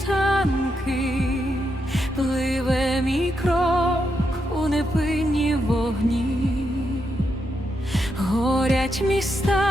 світанки, пливе мій крок у непинні вогні, горять міста.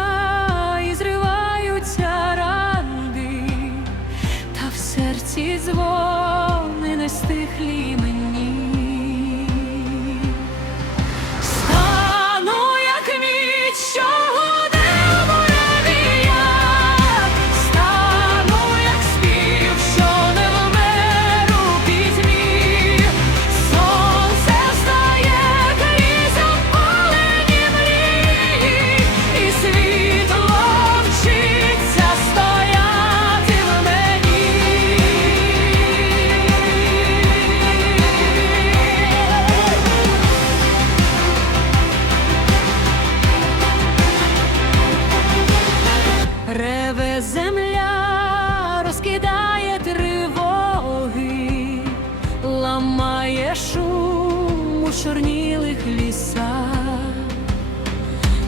Ламає шум у чорнілих лісах,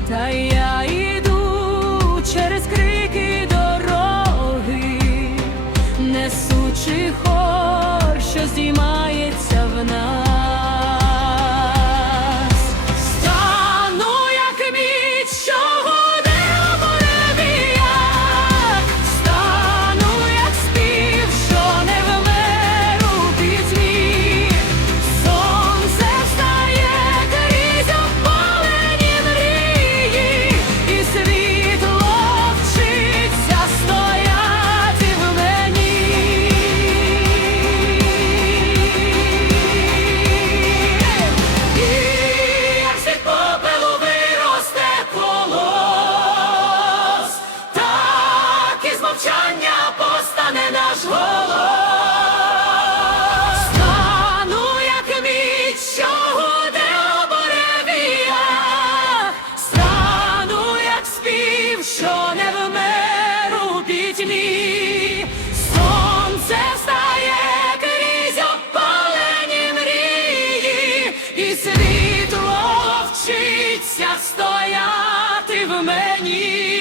та я йду через крики дороги, несучи хор, що здіймається в нас. Наш голос. Стану, як міч, що гуде у буревіях. Стану, як спів, що не вмер у пітьмі. Сонце встає крізь опалені мрії, і світло вчиться стояти в мені.